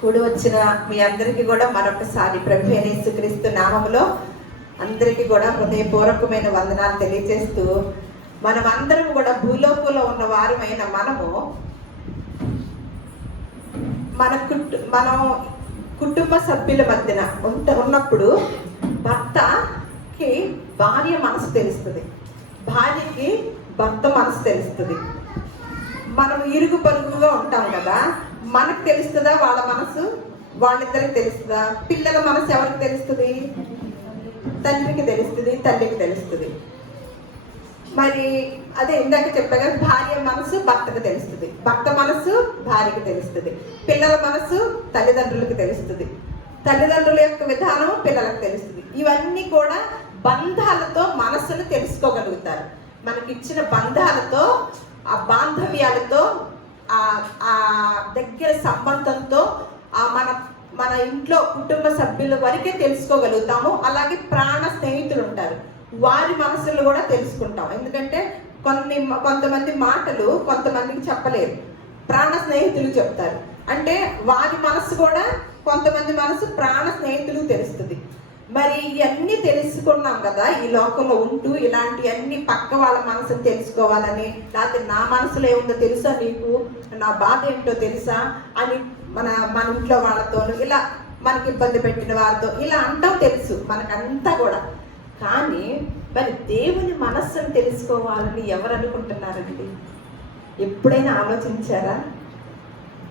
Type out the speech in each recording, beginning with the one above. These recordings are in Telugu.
కూడి వచ్చిన మీ అందరికీ కూడా మరొకసారి ప్రభు యేసుక్రీస్తు నామములో అందరికీ కూడా హృదయపూర్వకమైన వందనాలు తెలియజేస్తూ, మనం అందరం కూడా భూలోకంలో ఉన్న వారమైన మనము మనం కుటుంబ సభ్యుల మధ్యన ఉన్నప్పుడు భర్తకి భార్య మనసు తెలుస్తుంది, భార్యకి భర్త మనసు తెలుస్తుంది. మనం ఇరుగు పరుగుగా ఉంటాం కదా, మనకు తెలుస్తుందా వాళ్ళ మనసు? వాళ్ళిద్దరికి తెలుస్తుందా? పిల్లల మనసు ఎవరికి తెలుస్తుంది? తండ్రికి తెలుస్తుంది, తల్లికి తెలుస్తుంది. మరి అదే ఇందాక చెప్పాగా, భార్య మనసు భర్తకు తెలుస్తుంది, భర్త మనసు భార్యకి తెలుస్తుంది, పిల్లల మనసు తల్లిదండ్రులకు తెలుస్తుంది, తల్లిదండ్రుల యొక్క విధానం పిల్లలకు తెలుస్తుంది. ఇవన్నీ కూడా బంధాలతో మనసును తెలుసుకోగలుగుతారు. మనకిచ్చిన బంధాలతో, ఆ బాంధవ్యాలతో, ఆ దగ్గర సంబంధంతో మన ఇంట్లో కుటుంబ సభ్యుల వరకే తెలుసుకోగలుగుతాము. అలాగే ప్రాణ స్నేహితులు ఉంటారు, వారి మనసులు కూడా తెలుసుకుంటాం. ఎందుకంటే కొంతమంది మాటలు కొంతమందికి చెప్పలేరు, ప్రాణ స్నేహితులు చెప్తారు. అంటే వారి మనసు కూడా కొంతమంది మనసు ప్రాణ స్నేహితులు తెలుస్తుంది. మరి ఇవన్నీ తెలుసుకున్నాం కదా, ఈ లోకంలో ఉంటూ ఇలాంటివన్నీ పక్క వాళ్ళ మనసును తెలుసుకోవాలని, లేకపోతే నా మనసులో ఏముందో తెలుసా నీకు, నా బాధ ఏంటో తెలుసా అని మన ఇంట్లో వాళ్ళతో, ఇలా మనకి ఇబ్బంది పెట్టిన వారితో ఇలా అంటాం, తెలుసు మనకంతా కూడా. కానీ మరి దేవుని మనస్సును తెలుసుకోవాలని ఎవరు అనుకుంటున్నారండి? ఎప్పుడైనా ఆలోచించారా?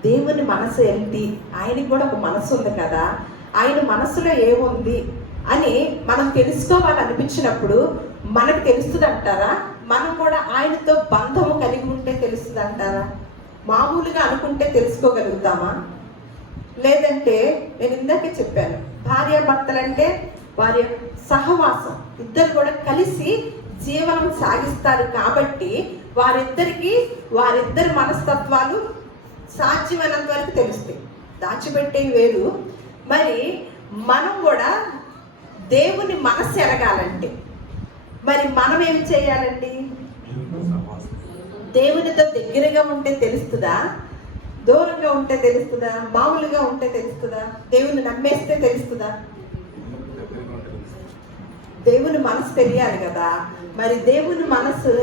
దేవుని మనసు ఏంటి? ఆయనకి కూడా ఒక మనసు ఉంది కదా, ఆయన మనసులో ఏముంది అని మనం తెలుసుకోవాలనిపించినప్పుడు మనకు తెలుస్తుంది అంటారా? మనం కూడా ఆయనతో బంధము కలిగి ఉంటే తెలుస్తుంది అంటారా? మామూలుగా అనుకుంటే తెలుసుకోగలుగుతామా? లేదంటే నేను ఇందాకే చెప్పాను, భార్యాభర్తలంటే వారి సహవాసం, ఇద్దరు కూడా కలిసి జీవనం సాగిస్తారు కాబట్టి వారిద్దరి మనస్తత్వాలు సాధ్యమైనంత వరకు తెలుస్తాయి, దాచిపెట్టేవి వేరు. మరి మనం కూడా దేవుని మనస్సు ఎరగాలంటే మరి మనం ఏం చేయాలండి? దేవునితో దగ్గరగా ఉంటే తెలుస్తుందా? దూరంగా ఉంటే తెలుస్తుందా? మామూలుగా ఉంటే తెలుస్తుందా? దేవుని నమ్మేస్తే తెలుస్తుందా? దేవుని మనసు తెలియాలి కదా. మరి దేవుని మనసు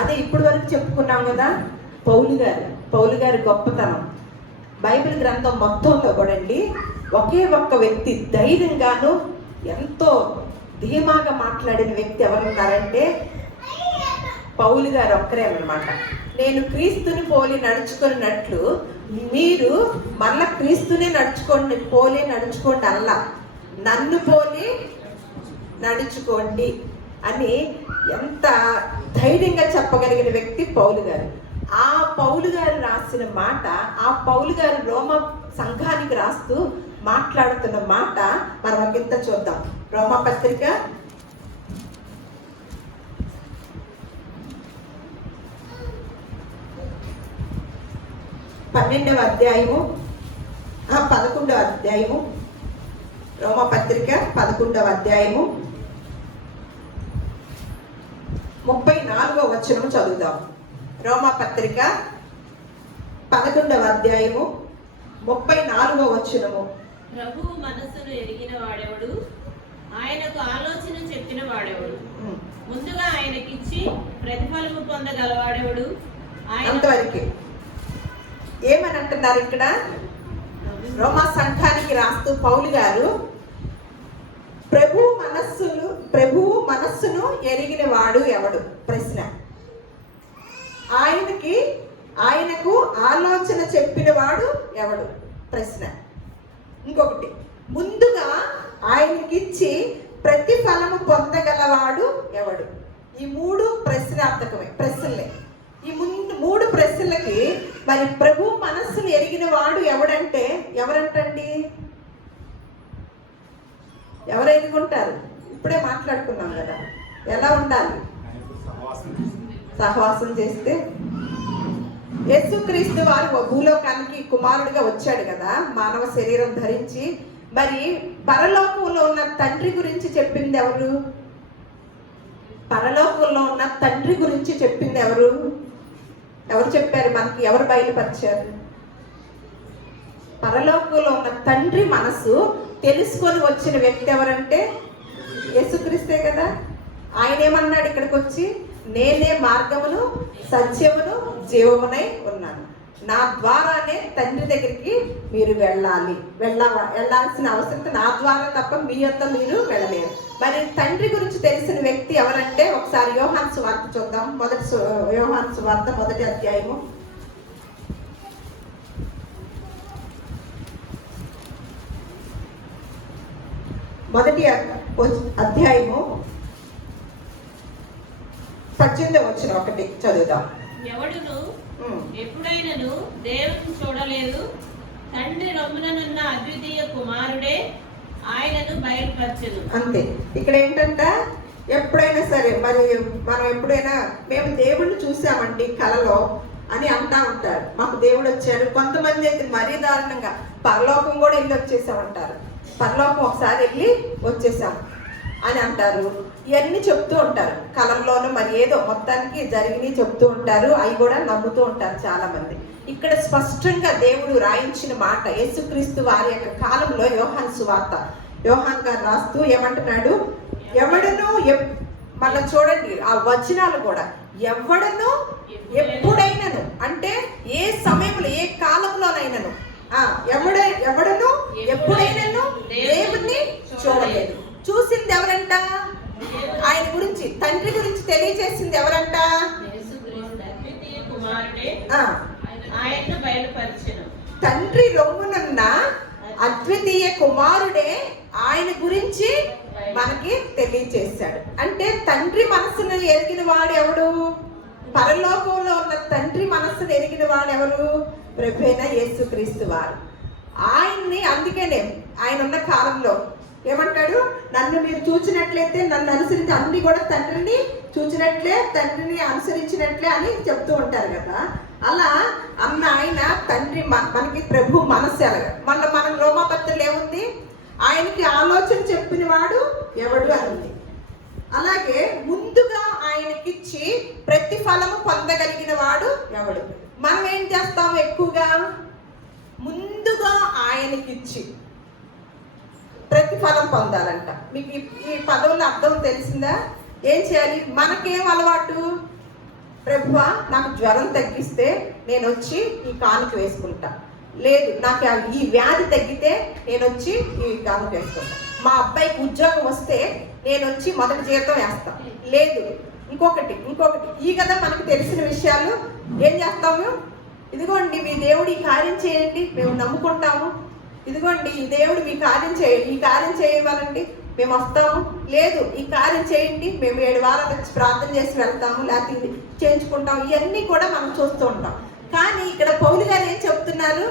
అదే ఇప్పటి వరకు చెప్పుకున్నాం కదా, పౌలు గారి గొప్పతనం. బైబిల్ గ్రంథం మొత్తంలో కూడా అండి ఒకే ఒక్క వ్యక్తి ధైర్యంగాను ఎంతో ధీమాగా మాట్లాడిన వ్యక్తి ఎవరున్నారంటే పౌలు గారు ఒక్కరే అన్నమాట. నేను క్రీస్తుని పోలి నడుచుకున్నట్లు మీరు మళ్ళా క్రీస్తుని పోలి నడుచుకోండి అల్లా, నన్ను పోలి నడుచుకోండి అని ఎంత ధైర్యంగా చెప్పగలిగిన వ్యక్తి పౌలు గారు. ఆ పౌలు గారు రాసిన మాట, ఆ పౌలు గారు రోమ సంఘానికి రాస్తూ మాట్లాడుతున్న మాట మనం ఒకంత చూద్దాం. రోమా పత్రిక 12వ అధ్యాయము 11వ అధ్యాయము, రోమా పత్రిక 11వ అధ్యాయము 34వ వచనము చదువుదాం. రోమా పత్రిక 11వ అధ్యాయము 34వ వచనము. ప్రభువు మనస్సును ఎరిగిన వాడెవడు, ఆయనకు ఆలోచన చెప్పిన వాడెవడు, ముందుగా ఆయనకిచ్చి ప్రతిఫలము పొందగలవాడెవడు. అంతవరకు ఏమని అంటున్నారు ఇక్కడ? రోమా సంఘానికి రాస్తూ పౌలు గారు ప్రభువు మనస్సును ఎరిగిన వాడు ఎవడు ప్రశ్న. ఆయనకు ఆలోచన చెప్పిన వాడు ఎవడు ప్రశ్న. ఇంకొకటి, ముందుగా ఆయనకిచ్చి ప్రతిఫలము పొందగలవాడు ఎవడు. ఈ మూడు ప్రశ్నలే. ఈ మూడు ప్రశ్నలకి మరి ప్రభు మనస్సును ఎరిగిన వాడు ఎవరంటండి? ఎవరు ఎన్నుకుంటారు? ఇప్పుడే మాట్లాడుకున్నాం కదా, ఎలా ఉండాలి? సహవాసం చేస్తే. యేసుక్రీస్తు వారు భూలోకానికి కుమారుడిగా వచ్చాడు కదా, మానవ శరీరం ధరించి. మరి పరలోకంలో ఉన్న తండ్రి గురించి చెప్పింది ఎవరు? పరలోకంలో ఉన్న తండ్రి గురించి చెప్పింది ఎవరు చెప్పారు మనకి? ఎవరు బయలుపరిచారు? పరలోకంలో ఉన్న తండ్రి మనసు తెలుసుకొని వచ్చిన వ్యక్తి ఎవరంటే యేసుక్రీస్తే కదా. ఆయన ఏమన్నాడు ఇక్కడికి వచ్చి, నేనే మార్గమును సత్యమును జీవమునై ఉన్నాను, నా ద్వారానే తండ్రి దగ్గరికి మీరు వెళ్ళాల్సిన అవసరం నా ద్వారా తప్ప మీ అంత మీరు వెళ్ళలేరు. మరి తండ్రి గురించి తెలిసిన వ్యక్తి ఎవరంటే ఒకసారి యోహాను సువార్త చూద్దాం. యోహాను సువార్త 1వ అధ్యాయము. మొదటి అధ్యాయము 18వ వచనం ఒకటి చదువుదాం. ఎవడును ఎప్పుడైనను దేవుని చూడలేదు, తండ్రి రొమ్ముననున్న అద్వితీయ కుమారుడే ఆయనను బయలుపరచెను. అంతే. ఇక్కడ ఏంటంట, ఎప్పుడైనా సరే మరి మనం ఎప్పుడైనా మేము దేవుడిని చూసామండి కలలో అని అంటా ఉంటారు. మాకు దేవుడు వచ్చాడు. కొంతమంది అయితే మరీ దారుణంగా పరలోకం కూడా వెళ్ళి వచ్చేసామంటారు. పరలోకం ఒకసారి వెళ్ళి వచ్చేసాం అని అంటారు. ఇవన్నీ చెప్తూ ఉంటారు. కళల్లోనూ మరి ఏదో మొత్తానికి జరిగినవి చెప్తూ ఉంటారు. అవి కూడా నమ్ముతూ ఉంటారు చాలా మంది. ఇక్కడ స్పష్టంగా దేవుడు రాయించిన మాట, యేసుక్రీస్తు వారి యొక్క కాలంలో యోహాను సువార్త యోహాన్ గారు రాస్తూ ఏమంటున్నాడు, ఎవడను మళ్ళీ చూడండి ఆ వచనాలు కూడా, ఎవడను ఎప్పుడైనను అంటే ఏ సమయంలో ఏ కాలంలోనైనాను ఎవడను ఎప్పుడైనాను దేవుణ్ణి చూడలేదు. చూసింది ఎవరంట? ఆయన గురించి, తండ్రి గురించి తెలియజేసింది ఎవరంట? తండ్రి రొమ్మునున్న అద్వితీయ కుమారుడే ఆయన గురించి మనకి తెలియజేశాడు. అంటే తండ్రి మనసును ఎరిగిన వాడు ఎవడు? పరలోకంలో ఉన్న తండ్రి మనస్సును ఎరిగిన వాడు ఎవరు? ప్రభువైన యేసుక్రీస్తు వారు. ఆయన్ని అందుకనే ఆయన ఉన్న కాలంలో ఏమంటాడు, నన్ను మీరు చూచినట్లయితే నన్ను అనుసరించి అన్ని కూడా తండ్రిని చూచినట్లే, తండ్రిని అనుసరించినట్లే అని చెప్తూ ఉంటారు కదా. అలా అన్న ఆయన తండ్రి మనకి ప్రభు మనస్సు ఎలాగ. మన రోమాపత్రులు ఏముంది, ఆయనకి ఆలోచన చెప్పిన వాడు ఎవడు అని ఉంది. అలాగే ముందుగా ఆయనకిచ్చి ప్రతిఫలము పొందగలిగిన వాడు ఎవడు? మనం ఏం చేస్తాము ఎక్కువగా, ముందుగా ఆయనకిచ్చి ప్రతిఫలం పొందాలంట. మీకు ఈ పదవుల అర్థం తెలిసిందా? ఏం చేయాలి? మనకేం అలవాటు, ప్రభువా నాకు జ్వరం తగ్గిస్తే నేను వచ్చి ఈ కానుక వేసుకుంటా, లేదు నాకు ఈ వ్యాధి తగ్గితే నేను వచ్చి ఈ కానుక వేసుకుంటా, మా అబ్బాయికి ఉద్యోగం వస్తే నేను వచ్చి మొదటి జీతం వేస్తా, లేదు ఇంకొకటి ఈ కదా మనకు తెలిసిన విషయాలు. ఏం చేస్తాము, ఇదిగోండి మీ దేవుడు ఈ కార్యం చేయండి మేము నమ్ముకుంటాము, ఇదిగోండి ఈ దేవుడు మీ ఈ కార్యం చేయవాలండి మేము వస్తాము, లేదు ఈ కార్యం చేయండి మేము 7 వారాలు వచ్చి ప్రార్థన చేసి వెళ్తాము, లేకపోతే చేయించుకుంటాము. ఇవన్నీ కూడా మనం చూస్తూ ఉంటాం. కానీ ఇక్కడ పౌలు గారు ఏం చెప్తున్నారు,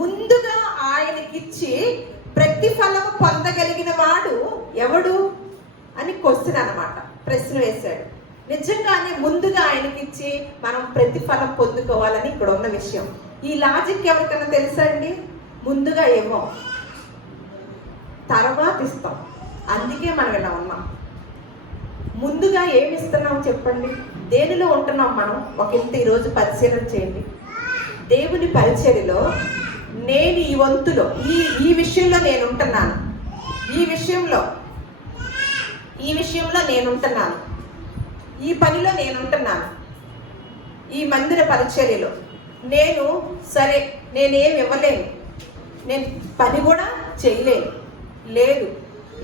ముందుగా ఆయనకిచ్చి ప్రతిఫలం పొందగలిగిన వాడు ఎవడు అని క్వశ్చన్ అన్నమాట, ప్రశ్న వేశాడు. నిజంగానే ముందుగా ఆయనకిచ్చి మనం ప్రతిఫలం పొందుకోవాలని ఇక్కడ ఉన్న విషయం. ఈ లాజిక్ ఎవరికైనా తెలుసా అండి? ముందుగా ఏమో తర్వాత ఇస్తాం, అందుకే మనం ఇలా ఉన్నాం. ముందుగా ఏమి ఇస్తున్నాం చెప్పండి? దేనిలో ఉంటున్నాం మనం? ఒక ఇంత ఈరోజు పరిశీలన చేయండి. దేవుని పరిచర్యలో నేను ఈ వంతులో ఈ విషయంలో నేను ఉంటున్నాను, ఈ విషయంలో నేను ఉంటున్నాను, ఈ పనిలో నేను ఉంటున్నాను, ఈ మందిర పరిచర్యలో నేను సరే నేనేమి ఇవ్వలేను, నేను పని కూడా చేయలేను, లేదు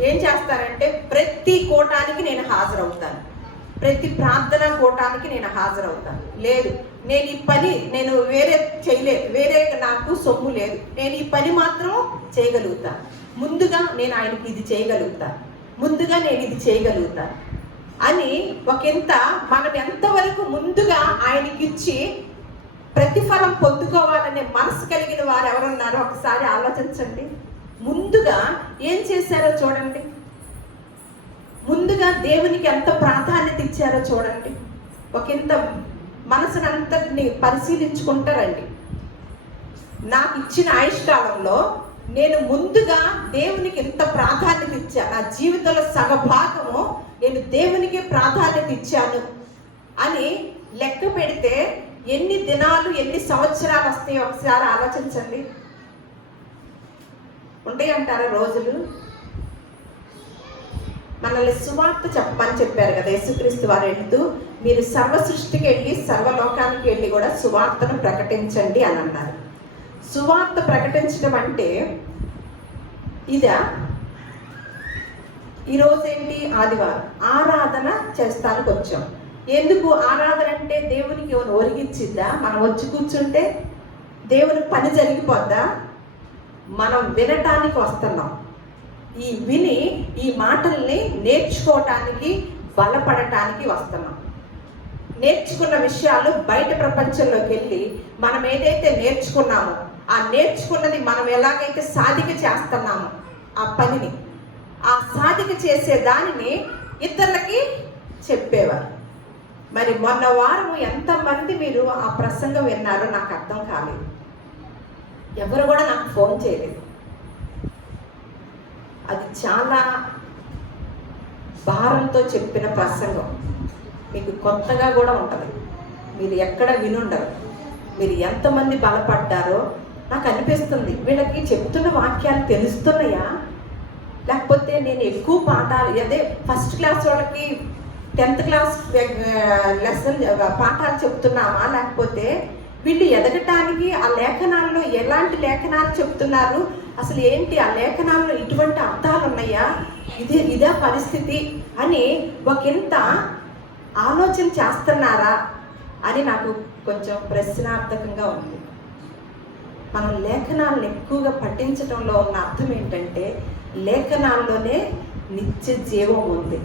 ఏం చేస్తానంటే ప్రతి కూటానికి నేను హాజరవుతాను, ప్రతి ప్రార్థన కూటానికి నేను హాజరవుతాను, లేదు నేను ఈ పని నేను వేరే చేయలేదు, వేరే నాకు సొమ్ము లేదు, నేను ఈ పని మాత్రం చేయగలుగుతాను, ముందుగా నేను ఆయనకి ఇది చేయగలుగుతాను, ముందుగా నేను ఇది చేయగలుగుతాను అని ఒకంత మనం ఎంతవరకు ముందుగా ఆయనకిచ్చి ప్రతిఫలం పొందుకోవాలనే మనసు కలిగిన వారు ఎవరున్నారో ఒకసారి ఆలోచించండి. ముందుగా ఏం చేశారో చూడండి, ముందుగా దేవునికి ఎంత ప్రాధాన్యత ఇచ్చారో చూడండి. ఒకంత మనసునంతటిని పరిశీలించుకుంటారండి. నాకు ఇచ్చిన ఆయుష్కాలంలో నేను ముందుగా దేవునికి ఎంత ప్రాధాన్యత ఇచ్చా, నా జీవితంలో సగభాగము నేను దేవునికి ప్రాధాన్యత ఇచ్చాను అని లెక్క పెడితే ఎన్ని దినాలు ఎన్ని సంవత్సరాలు వస్తాయో ఒకసారి ఆలోచించండి. ఉంటాయి అంటారా రోజులు? మనల్ని సువార్త చెప్పమని చెప్పారు కదా యేసుక్రీస్తు వారు వెళ్తూ, మీరు సర్వ సృష్టికి వెళ్ళి సర్వలోకానికి వెళ్ళి కూడా సువార్తను ప్రకటించండి అని అన్నారు. సువార్త ప్రకటించడం అంటే ఇదా? ఈరోజు ఏంటి? ఆదివారం ఆరాధన చేస్తానికి వచ్చాం. ఎందుకు ఆరాధన అంటే? దేవునికి ఏమైనా ఒరిగిచ్చిద్దా? మనం వచ్చి కూర్చుంటే దేవునికి పని జరిగిపోద్దా? మనం వినటానికి వస్తున్నాం. ఈ విని ఈ మాటల్ని నేర్చుకోవటానికి, బలపడటానికి వస్తున్నాం. నేర్చుకున్న విషయాలు బయట ప్రపంచంలోకి వెళ్ళి మనం ఏదైతే నేర్చుకున్నామో ఆ నేర్చుకున్నది మనం ఎలాగైతే సాధిక చేస్తున్నామో ఆ పనిని, ఆ సాధిక చేసే దానిని ఇతరులకి చెప్పేవారు. మరి మొన్న వారం ఎంతమంది మీరు ఆ ప్రసంగం విన్నారో నాకు అర్థం కాలేదు. ఎవరు కూడా నాకు ఫోన్ చేయలేదు. అది చాలా భారంతో చెప్పిన ప్రసంగం. మీకు కొత్తగా కూడా ఉంటుంది. మీరు ఎక్కడ వినుండరు. మీరు ఎంతమంది బలపడ్డారో నాకు అనిపిస్తుంది. వీళ్ళకి చెప్తున్న వాక్యాలు తెలుస్తున్నాయా, లేకపోతే నేను ఎక్కువ పాఠాలు అదే ఫస్ట్ క్లాస్ వాళ్ళకి 10th క్లాస్ లెసన్ పాఠాలు చెప్తున్నామా, లేకపోతే వీళ్ళు ఎదగటానికి ఆ లేఖనాల్లో ఎలాంటి లేఖనాలు చెప్తున్నారు, అసలు ఏంటి ఆ లేఖనాల్లో ఇటువంటి అర్థాలు ఉన్నాయా, ఇదే పరిస్థితి అని ఒకంత ఆలోచన చేస్తున్నారా అని నాకు కొంచెం ప్రశ్నార్థకంగా ఉంది. మనం లేఖనాలను ఎక్కువగా పఠించడంలో ఉన్న అర్థం ఏంటంటే, లేఖనాల్లోనే నిత్య జీవం ఉంది.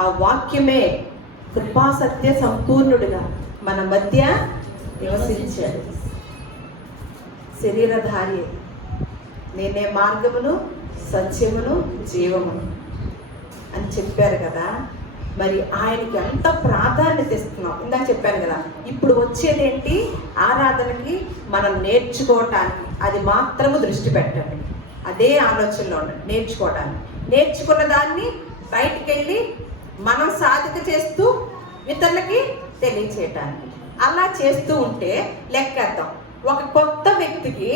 ఆ వాక్యమే కృపా సత్య సంపూర్ణుడిగా మన మధ్య నివసించాడు. శరీరధారి, నేనే మార్గమును సత్యమును జీవమును అని చెప్పారు కదా. మరి ఆయనకి ఎంత ప్రాధాన్యత ఇస్తున్నాం. ఇందాక చెప్పాను కదా, ఇప్పుడు వచ్చేదేంటి? ఆరాధనకి మనం నేర్చుకోవటానికి, అది మాత్రము దృష్టి పెట్టండి. అదే ఆలోచనలో ఉండండి. నేర్చుకోవడానికి, నేర్చుకున్న దాన్ని బయటికి వెళ్ళి మనం సాధిక చేస్తూ ఇతరులకి తెలియచేయటానికి. అలా చేస్తూ ఉంటే లెక్కేద్దాం. ఒక కొత్త వ్యక్తికి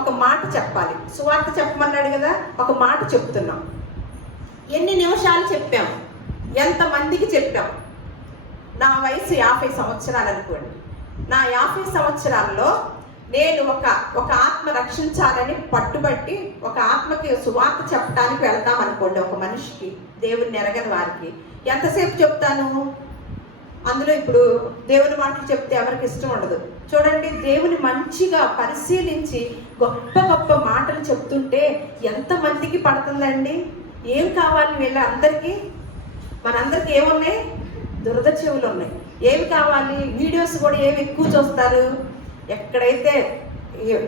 ఒక మాట చెప్పాలి. సువార్త చెప్పమన్నాడు కదా, ఒక మాట చెప్తున్నాం. ఎన్ని నిమిషాలు చెప్పాం, ఎంతమందికి చెప్పాం? నా వయసు 50 సంవత్సరాలు అనుకోండి. నా 50 సంవత్సరాల్లో నేను ఒక ఆత్మ రక్షించాలని పట్టుబట్టి ఒక ఆత్మకి సువార్త చెప్పడానికి వెళ్తాం అనుకోండి. ఒక మనిషికి, దేవుని ఎరగని వారికి ఎంతసేపు చెప్తాను? అందులో ఇప్పుడు దేవుని మాటలు చెప్తే ఎవరికి ఇష్టం ఉండదు. చూడండి, దేవుని మంచిగా పరిశీలించి గొప్ప గొప్ప మాటలు చెప్తుంటే ఎంతమందికి పడుతుందండి? ఏం కావాలి వీళ్ళందరికీ? మనందరికి ఏమున్నాయి? దురద చెవులు ఉన్నాయి. ఏమి కావాలి? వీడియోస్ కూడా ఏమి ఎక్కువ చూస్తారు? ఎక్కడైతే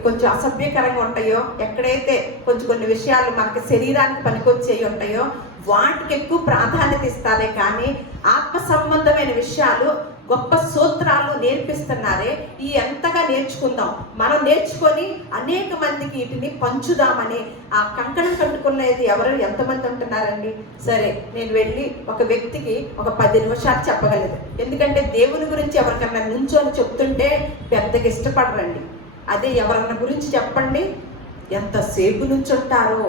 కొంచెం అసభ్యకరంగా ఉంటాయో, ఎక్కడైతే కొన్ని విషయాలు మనకి శరీరానికి పనికొచ్చేవి ఉంటాయో వాటికి ఎక్కువ ప్రాధాన్యత ఇస్తారే కానీ ఆత్మ సంబంధమైన విషయాలు, గొప్ప సూత్రాలు నేర్పిస్తున్నారే. ఈ ఎంతగా నేర్చుకుందాం, మనం నేర్చుకొని అనేక మందికి వీటిని పంచుదామని ఆ కంకణం కట్టుకునేది ఎవరు ఎంతమంది ఉంటున్నారండి? సరే, నేను వెళ్ళి ఒక వ్యక్తికి ఒక 10 నిమిషాలు చెప్పగలదు. ఎందుకంటే దేవుని గురించి ఎవరికన్నా నుంచొని చెప్తుంటే పెద్దగా ఇష్టపడరండి. అదే ఎవరన్నా గురించి చెప్పండి, ఎంతసేపు నుంచుంటారో.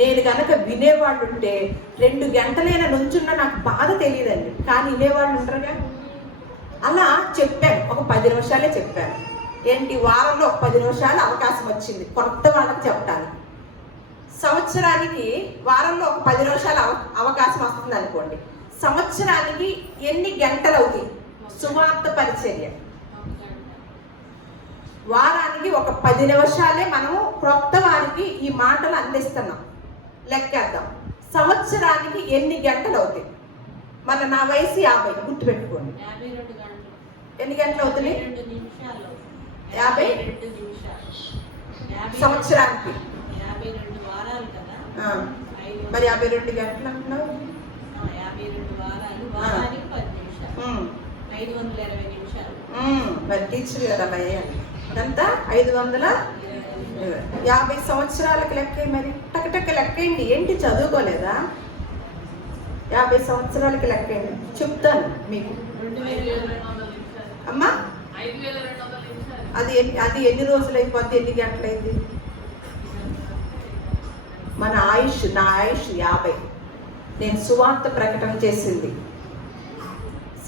నేను కనుక వినేవాళ్ళు ఉంటే 2 గంటలైనా నుంచున్నా నాకు బాధ తెలియదండి. కానీ వినేవాళ్ళు ఉంటారుగా. అలా చెప్పాను, ఒక 10 నిమిషాలే చెప్పాను. ఏంటి, వారంలో ఒక 10 నిమిషాలు అవకాశం వచ్చింది కొత్త వాళ్ళకి చెప్పడానికి. సంవత్సరానికి వారంలో ఒక 10 నిమిషాలు అవకాశం వస్తుంది అనుకోండి. సంవత్సరానికి ఎన్ని గంటలు అవుతాయి సువార్త పరిచర్య? వారానికి ఒక 10 నిమిషాలే మనము క్రొత్త వారికి ఈ మాటలు అందిస్తున్నాం. లెక్కేద్దాం, సంవత్సరానికి ఎన్ని గంటలు అవుతాయి? మన నా వయసు 50, గుర్తుపెట్టుకోండి. 52 గంటలు. ఎన్ని గంటలు అవుతుంది? 52 నిమిషాలు. 52 నిమిషాలు సంవత్సరానికి. 52 వారాలు కదా. మరి 52 గంటలు అంటున్నావు? 52 వారాలు, వారానికి 10 నిమిషాలు, 520 నిమిషాలు. మరి టీచర్ కదా వేయాలి. ఇదంతా 550 సంవత్సరాలకు లెక్క. మరి టక్ లెక్కేయండి. ఏంటి, చదువుకోలేదా? 50 సంవత్సరాలకి లెక్కేయండి, చెప్తాను మీకు. 2200 అమ్మా, 5200 నిమిషాలు. అది ఎన్ని రోజులు అయిపోద్ది, ఎన్ని గంటలైంది? మన ఆయుష్, నా ఆయుష్ 50. నేను సువార్త ప్రకటన చేసింది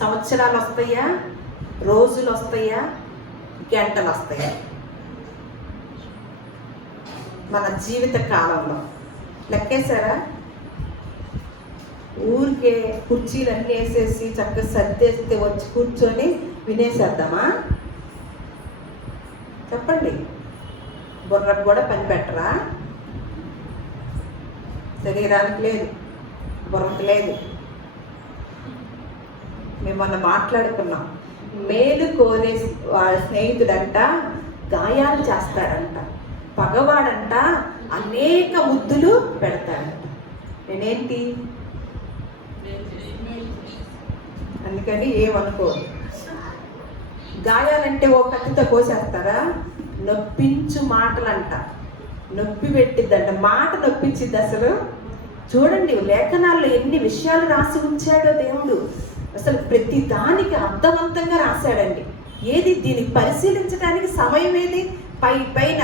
సంవత్సరాలు వస్తాయా, రోజులు వస్తాయా, గంటలు వస్తాయా? మన జీవిత కాలంలో లెక్కేశారా? ఊరికే కుర్చీలన్నీ వేసేసి చక్కగా సర్దేస్తే వచ్చి కూర్చొని వినేసేద్దామా? చెప్పండి. బుర్రకు కూడా పని పెట్టరా? శరీరానికి లేదు, బుర్రకు లేదు. మేము మొన్న మాట్లాడుకున్నాం, మేలు కోరే స్నేహితుడంట గాయాలు చేస్తాడంట, పగవాడంట అనేక ముద్దులు పెడతాడంట. నేనేంటి? అందుకని ఏమనుకోదు. గాయాలంటే ఓ కత్తితో కోసేస్తారా? నొప్పించు మాటలంట, నొప్పి పెట్టిద్దంట. మాట నొప్పించిద్ది అసలు. చూడండి లేఖనాల్లో ఎన్ని విషయాలు రాసి ఉంచాడో దేవుడు. అసలు ప్రతి దానికి అర్థవంతంగా రాశాడండి. ఏది దీనికి పరిశీలించడానికి సమయం ఏది? పై పైన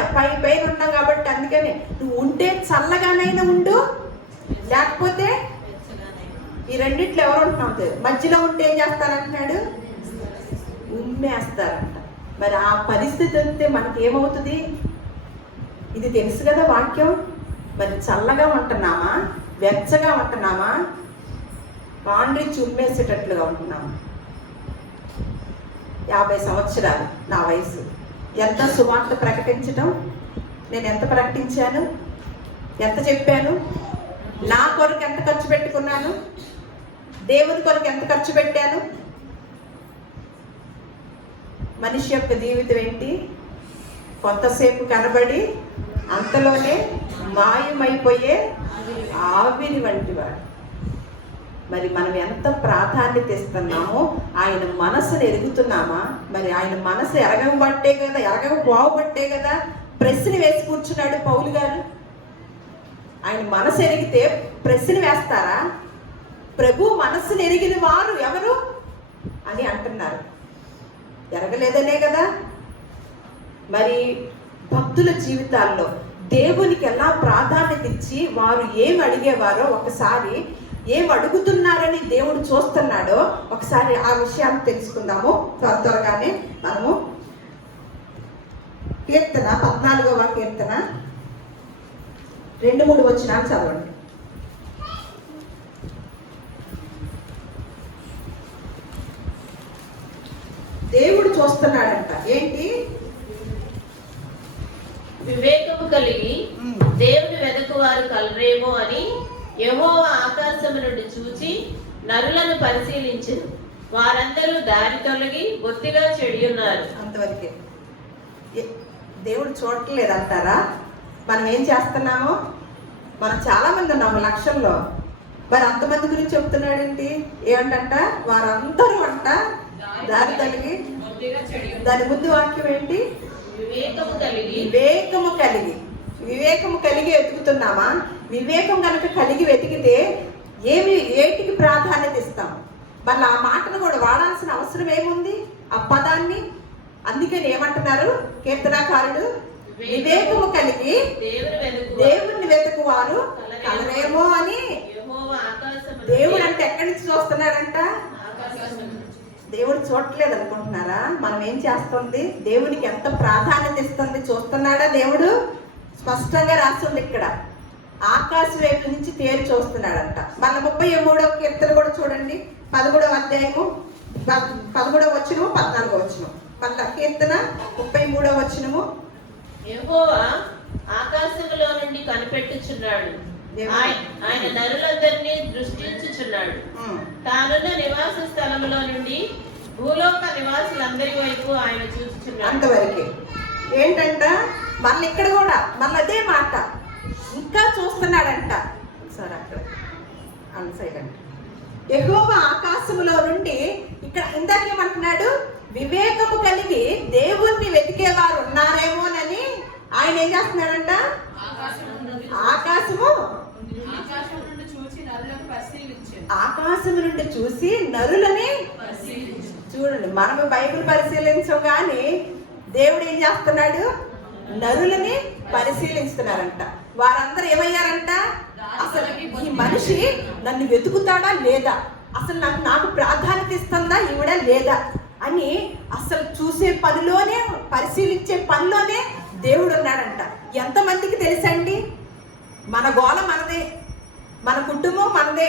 ఉన్నాం కాబట్టి అందుకని నువ్వు ఉంటే చల్లగానైనా ఉండు, లేకపోతే ఈ రెండిట్లో ఎవరు ఉంటున్నావు? మధ్యలో ఉంటే ఏం చేస్తారంటున్నాడు? ఉమ్మేస్తారంట. మరి ఆ పరిస్థితి వస్తే మనకి ఏమవుతుంది? ఇది తెలుసు కదా వాక్యం. మరి చల్లగా ఉంటున్నామా, వెచ్చగా ఉంటున్నామా, కాండ్రించి ఉమ్మేసేటట్లుగా ఉంటున్నామా? 50 సంవత్సరాలు నా వయసు. ఎంత సువార్త ప్రకటించడం, నేను ఎంత ప్రకటించాను, ఎంత చెప్పాను, నా కొరకు ఎంత ఖర్చు పెట్టుకున్నాను, దేవుని కొరకు ఎంత ఖర్చు పెట్టాను. మనిషి యొక్క జీవితం ఏంటి? కొంతసేపు కనబడి అంతలోనే మాయమైపోయే ఆవిరి వంటివాడు. మరి మనం ఎంత ప్రాధాన్యత ఇస్తున్నామో, ఆయన మనసును ఎరుగుతున్నామా? మరి ఆయన మనసు ఎరగబట్టే కదా, ఎరగకపోబట్టే కదా ప్రశ్న వేసి కూర్చున్నాడు పౌలు గారు. ఆయన మనసు ఎరిగితే ప్రశ్న వేస్తారా? ప్రభు మనసును ఎరిగిన వారు ఎవరు అని అంటున్నారు. ఎరగలేదనే కదా. మరి భక్తుల జీవితాల్లో దేవునికి ఎలా ప్రాధాన్యత ఇచ్చి వారు ఏం అడిగేవారో, ఒకసారి ఏం అడుగుతున్నారని దేవుడు చూస్తున్నాడో ఒకసారి ఆ విషయాన్ని తెలుసుకుందాము. త్వరగానే మనము కీర్తన 14వ కీర్తన 2-3 వచనాలు చదవండి. దేవుడు చూస్తున్నాడంట. ఏంటి? వివేకము కలిగి దేవుని వెదకువారు కలరేమో అని యెహోవా ఆకాశము నుండి చూచి నరులను పరిశీలించెను. వారందరూ దారి తొలగి బొత్తిగా చెడియున్నారు. అంతవరకే. దేవుడు చూడట్లేదంటారా? మనం ఏం చేస్తున్నామో? మనం చాలా మంది ఉన్నాము లక్షల్లో. మరి అంతమంది గురించి చెప్తున్నాడేంటి? ఏమంటంట? వారందరూ అంట దారి తొలగి. దాని ముందు వాక్యం ఏంటి? వివేకము కలిగి వెతుకుతున్నామా? వివేకం కనుక కలిగి వెతికితే ఏటికి ప్రాధాన్యత ఇస్తాం? మళ్ళీ ఆ మాటను కూడా వాడాల్సిన అవసరం ఏముంది? ఆ పదాన్ని. అందుకని ఏమంటున్నారు కీర్తనాకారుడు? వివేకము కలిగి దేవుణ్ణి వెతుకువారు కలరేమో అని. దేవుడు అంటే ఎక్కడి నుంచి చూస్తున్నాడంట? దేవుడు చూడట్లేదు అనుకుంటున్నారా? మనం ఏం చేస్తుంది? దేవునికి ఎంత ప్రాధాన్యత ఇస్తుంది చూస్తున్నాడా దేవుడు? స్పష్టంగా రాస్తుంది ఇక్కడ. ఆకాశం వైపు నుంచి తేరి చూస్తున్నాడంట. మళ్ళీ 33వ కీర్తన కూడా చూడండి, 13వ అధ్యాయము 13వ వచనము 14వ వచనం. మళ్ళీ కీర్తన 33వ వచనము. యెహోవా ఆకాశములో నుండి కనిపెట్టుచున్నాడు, ఆయన నరులందరినీ దృష్టించుచున్నాడు. తానున్న నివాస స్థలములో నుండి భూలోక నివాసులందరి వైపు ఆయన చూస్తున్నాడు. అంతవరకే. ఏంటంట? మళ్ళీ ఇక్కడ కూడా మళ్ళీ అదే మాట ఇంకా చూస్తున్నాడంట. సరే అక్కడ అన్సైలెంట్. యెహోవా ఆకాశములో నుండి, ఇక్కడ ఇందాకేమంటున్నాడు? వివేకము కలిగి దేవుణ్ణి వెతికేవారు ఉన్నారేమోనని ఆయన ఏం చేస్తున్నాడంట? ఆకాశము నుండి చూసి నరులని. చూడండి, మనము బైబిల్ పరిశీలించం కానీ దేవుడు ఏం చేస్తున్నాడు? నరులని పరిశీలిస్తున్నారంట. వారందరూ ఏమయ్యారంట? అసలు ఈ మనిషి నన్ను వెతుకుతాడా లేదా, అసలు నాకు ప్రాధాన్యత ఇస్తుందా ఈవిడ లేదా అని అసలు చూసే పనిలోనే, పరిశీలించే పనిలోనే దేవుడు ఉన్నాడంట. ఎంతమందికి తెలుసండి? మన గోల మనదే, మన కుటుంబం మనదే,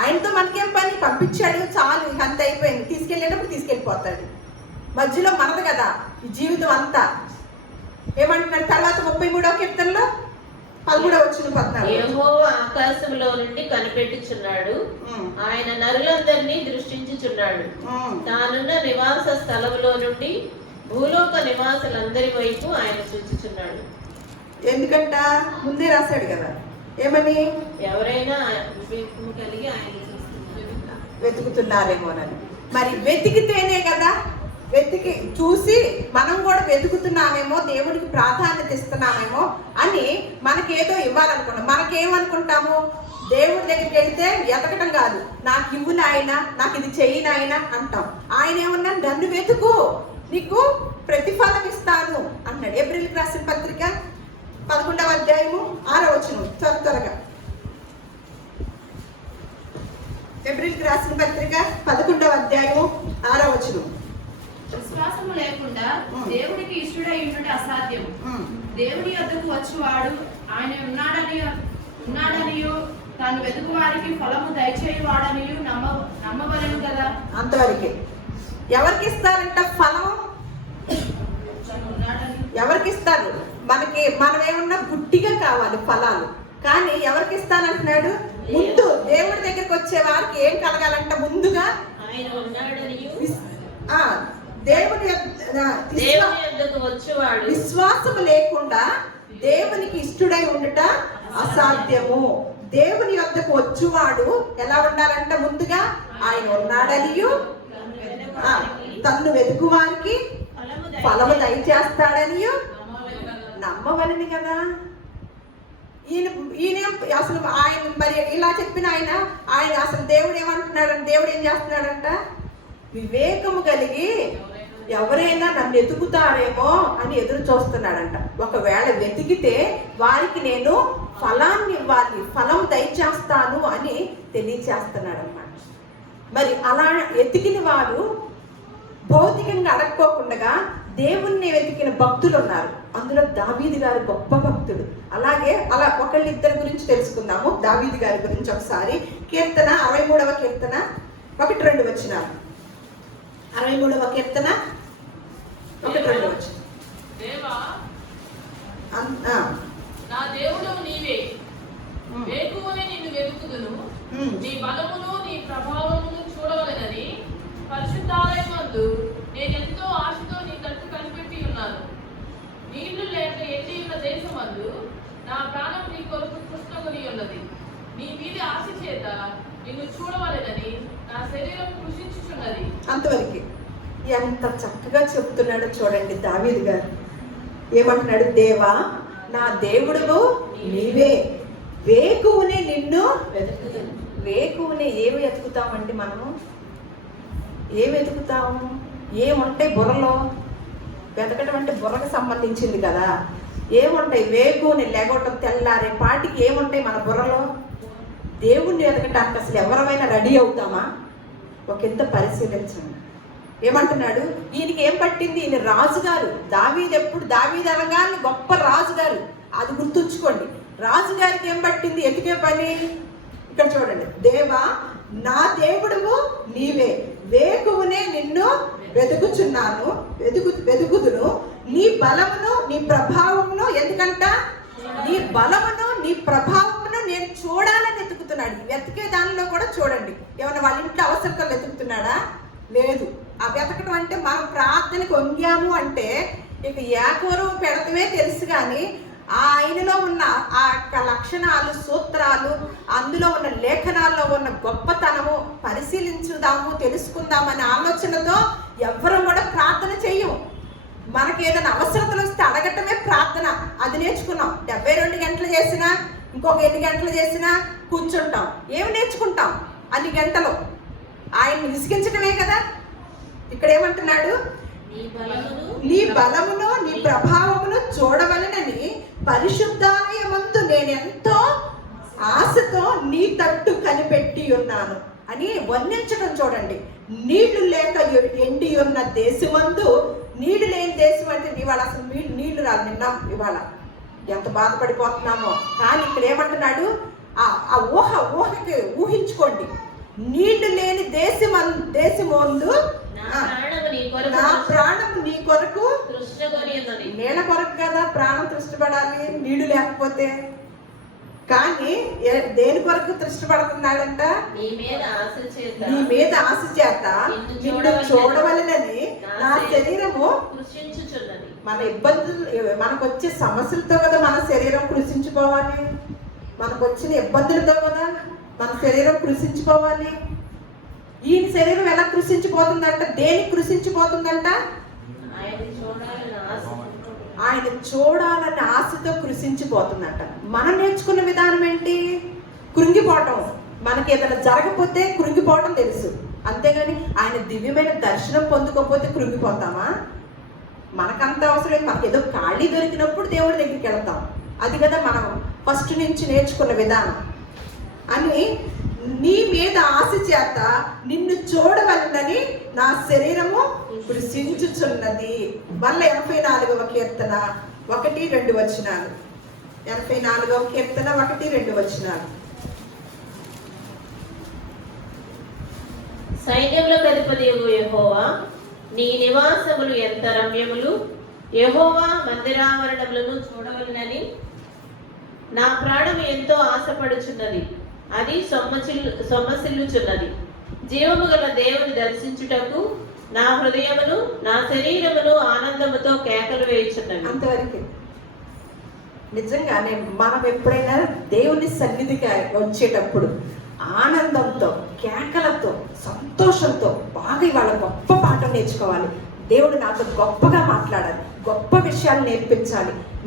ఆయనతో మనకేం పని, పంపించాడు చాలు, అంత అయిపోయింది, తీసుకెళ్ళేటప్పుడు తీసుకెళ్ళిపోతాడు. మధ్యలో మనది కదా ఈ జీవితం అంతా. ఏమంటున్నాడు తర్వాత 33వ కీర్తనలో 13వ వచనం 14, యెహోవా ఆకాశంలో నుండి కనిపెట్టుచున్నాడు, ఆయన నరులందరినీ దృష్టించుచున్నాడు. తానున్న నివాస స్థలములో నుండి భూలోక నివాసులందరి వైపు ఆయన చూచుచున్నాడు. ఎందుకంట ముందే రాశాడు కదా, ఏమని? ఎవరైనా వివేకము కలిగి ఆయన వెతుకుతున్నారేమోనని. మరి వెతికితేనే కదా, వెతికి చూసి మనం కూడా వెతుకుతున్నామేమో, దేవుడికి ప్రాధాన్యత ఇస్తున్నామేమో అని మనకేదో ఇవ్వాలనుకున్నాం. మనకేమనుకుంటాము? దేవుడి దగ్గరికి వెళ్తే ఎతకటం కాదు, నాకు ఇవ్వు నాయన, నాకు ఇది చెయ్యి నాయన అంటాం. ఆయన ఏమన్నా నన్ను వెతుకు, నీకు ప్రతిఫలం ఇస్తాను అన్నాడు. ఏప్రిల్కి రాసిన పత్రిక 11వ అధ్యాయము 6వ వచనం, త్వరగా. ఏప్రిల్కి రాసిన పత్రిక 11వ అధ్యాయము 6వ వచనం. విశ్వాసము లేకుండా దేవునికి ఇష్టడై ఉండుట అసాధ్యం. దేవుని యొద్దకు వచ్చువాడు ఆయన ఉన్నాడనియో తాను వెతుకు వారికి ఫలము దయచేయువాడనియు నమ్మవలెను కదా. అంతవరకే. ఎవరికి ఇస్తారంట ఫలం? ఎవరికి ఇస్తారు? మనం ఏమన్నా గుట్టిగా కావాలి ఫలాలు, కానీ ఎవరికి ఇస్తానంటున్నాడు? ముందు దేవుడి దగ్గరికి వచ్చే వారికి ఏం కలగాలంట? ముందుగా ఆయన ఉన్నాడనియు దేవుని యొద్దకు వచ్చేవాడు. విశ్వాసము లేకుండా దేవునికి ఇష్టడై ఉండుట అసాధ్యము. దేవుని యొద్దకు వచ్చువాడు ఎలా ఉండాలంట? ముందుగా ఆయన ఉన్నాడనియు తన్ను వెతుకు వారికి ఫలము దయచేస్తాడనియు నమ్మవలని కదా. ఈయన అసలు ఆయన మరి ఇలా చెప్పిన ఆయన అసలు దేవుడు ఏమంటున్నాడంట? దేవుడు ఏం చేస్తున్నాడంట? వివేకము కలిగి ఎవరైనా నన్ను వెతుకుతారేమో అని ఎదురు చూస్తున్నాడంట. ఒకవేళ వెతికితే వారికి నేను ఫలాన్ని ఇవ్వాలి, ఫలం దయచేస్తాను అని తెలియచేస్తున్నాడు అన్నమాట. మరి అలా వెతికిన వారు భౌతికంగా అడక్కోకుండా దేవుణ్ణి వెతికిన భక్తులు ఉన్నారు. అందులో దావీదు గారు గొప్ప భక్తుడు. అలా ఒకళ్ళిద్దరి గురించి తెలుసుకుందాము. దావీదు గారి గురించి ఒకసారి. కీర్తన 63వ కీర్తన 1-2 వచనాలు. 63వ కీర్తన 1-2 వచనం. దేవా నా దేవుడు నీవే, వేకువనే నిన్ను వెతుకుదును, నీ బలమును నీ ప్రభావమును చూడవలెనని పరిశుద్ధాలయమందు నేనెంతో ఆశతో నీ తట్టు కనిపెట్టి ఉన్నాను. నీళ్లు లేక ఎండి ఉన్న దేశమందు నా ప్రాణం నీ కొరకు కృష్ణగుని ఉన్నది. నీ మీది ఆశ చేత నిన్ను చూడవలెనని నా శరీరం కృషించుచున్నది. అంతవరకు ఎంత చక్కగా చెప్తున్నాడో చూడండి దావీదు గారు. ఏమంటున్నాడు? దేవా నా దేవుడు నీవే, వేకువనే నిన్ను వెతుకుతాను. వేకువనే ఏమి వెతుకుతామండి మనము? ఏమి వెతుకుతాము? ఏముంటాయి బుర్రలో? వెతకటం అంటే బుర్రకు సంబంధించింది కదా. ఏముంటాయి? వేకువని లేగవటం తెల్లారే పాటికి ఏముంటాయి మన బుర్రలో? దేవుణ్ణి వెతకటానికి అసలు ఎవరైనా రెడీ అవుతామా? ఒకంత పరిశీలించండి. ఏమంటున్నాడు? ఈయనకి ఏం పట్టింది? ఈయన రాజుగారు. దావీదు అనగానే గొప్ప రాజుగారు, అది గుర్తుంచుకోండి. రాజుగారికి ఏం పట్టింది? ఎతికే పని. ఇక్కడ చూడండి. దేవా నా దేవుడువు నీవే, వేకువనే నిన్ను వెతుకుచున్నాను, వెతుకుదును, నీ బలమును నీ ప్రభావమును. ఎందుకంట? నీ బలమును నీ ప్రభావమును నేను చూడాలని వెతుకుతున్నాడు. వెతికే దానిలో కూడా చూడండి, ఏమన్నా వాళ్ళ ఇంట్లో అవసరం వెతుకుతున్నాడా? లేదు. ఆ వెతకడం అంటే మనం ప్రార్థనకు వంగాము అంటే ఇక ఏకవరం పెడతమే తెలుసు, కానీ ఆయనలో ఉన్న ఆ యొక్క లక్షణాలు, సూత్రాలు, అందులో ఉన్న లేఖనాల్లో ఉన్న గొప్పతనము పరిశీలించుదాము, తెలుసుకుందామనే ఆలోచనతో ఎవ్వరం కూడా ప్రార్థన చెయ్యము. మనకి ఏదైనా అవసరతలు వస్తే అడగటమే ప్రార్థన. అది నేర్చుకున్నాం. 72 గంటలు చేసినా, ఇంకొక 8 గంటలు చేసినా కూర్చుంటాం. ఏమి నేర్చుకుంటాం అన్ని గంటలు? ఆయన్ని విసిగించటమే కదా. ఇక్కడ ఏమంటున్నాడు? నీ బలమును నీ ప్రభావమును చూడవలనని పరిశుద్ధాలయమందు నేనెంతో ఆశతో నీ తట్టు కనిపెట్టి ఉన్నాను అని వర్ణించడం చూడండి. నీళ్లు లేక ఎండి ఉన్న దేశమందు, నీళ్లు లేని దేశం అంటే ఇవాళ అసలు నీళ్లు రాదు. నిన్నాం ఇవాళ ఎంత బాధపడిపోతున్నామో. కానీ ఇక్కడ ఏమంటున్నాడు, ఆ ఊహకి ఊహించుకోండి. నీళ్లు లేని దేశమందు నా ప్రాణం నీ కొరకు, నీళ్ళ కొరకు కదా ప్రాణం తృష్టిపడాలి, నీళ్లు లేకపోతే. కానీ దేని కొరకు తృష్టిపడుతున్నాడంట? నీ మీద ఆశ చేత నిన్ను చూడవలనని నా శరీరము మన ఇబ్బందులు, మనకు వచ్చే సమస్యలతో కదా మన శరీరం కృషించిపోవాలి. మనకు వచ్చిన ఇబ్బందులతో కదా మన శరీరం కృషించిపోవాలి. ఈయన శరీరం ఎలా కృషించిపోతుందంట? దేనికి కృషించిపోతుందంట? ఆయన చూడాలన్న ఆశతో కృషించిపోతుందంట. మనం నేర్చుకున్న విధానం ఏంటి? కృంగిపోవటం. మనకి ఏదైనా జరగకపోతే కృంగిపోవటం తెలుసు, అంతేగాని ఆయన దివ్యమైన దర్శనం పొందుకోకపోతే కృంగిపోతామా? మనకంత అవసరం. మనకి ఏదో ఖాళీ దొరికినప్పుడు దేవుడి దగ్గరికి వెళ్తాం. అది కదా మనం ఫస్ట్ నుంచి నేర్చుకున్న విధానం. అని నీ మీద ఆశ చేత నిన్ను చూడవలనని నా శరీరము కృషించుచున్నది. మళ్ళీ 84వ కీర్తన 1-2 వచనాలు. 84వ కీర్తన 1-2 వచనాలు. సైన్యములకు అధిపతియగు యెహోవా, నీ నివాసములు ఎంత రమ్యములు! యెహోవా మందిరావరణములను చూడవలనని నా ప్రాణం ఎంతో ఆశపడుచున్నది. అది సొమ్మసిల్లుచున్నది. జీవము గల దేవుని దర్శించుటకు నా హృదయమును నా శరీరమును ఆనందముతో కేకలు వేయుచున్నవి. అంతవరకు నిజంగానే మనం ఎప్పుడైనా దేవుని సన్నిధికి వచ్చేటప్పుడు ఆనందంతో, కేకలతో, సంతోషంతో బాగా ఇవాళ గొప్ప పాఠం నేర్చుకోవాలి. దేవుడు నాతో గొప్పగా మాట్లాడాలి, గొప్ప విషయాలు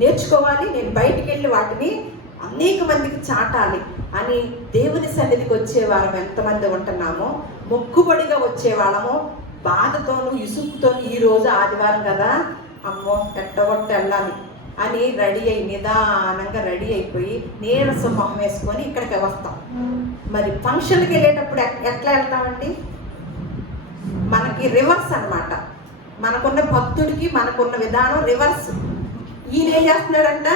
నేర్చుకోవాలి. నేను బయటికి వెళ్ళి వాటిని అనేక మందికి చాటాలి అని దేవుని సన్నిధికి వచ్చేవాళ్ళం ఎంతమంది ఉంటున్నామో, మొక్కుబడిగా వచ్చేవాళ్ళము, బాధతోనూ ఇసుకుతోనూ ఈ రోజు ఆదివారం కదా అమ్మో ఎట్టగొట్ట వెళ్ళాలి అని నిదానంగా రెడీ అయిపోయి నీరసం మొహం వేసుకొని ఇక్కడికి వస్తాం. మరి ఫంక్షన్కి వెళ్ళేటప్పుడు ఎట్లా వెళ్తామండి? మనకి రివర్స్ అన్నమాట. మనకున్న భక్తుడికి మనకున్న విధానం రివర్స్. ఈయన ఏం చేస్తున్నాడంట?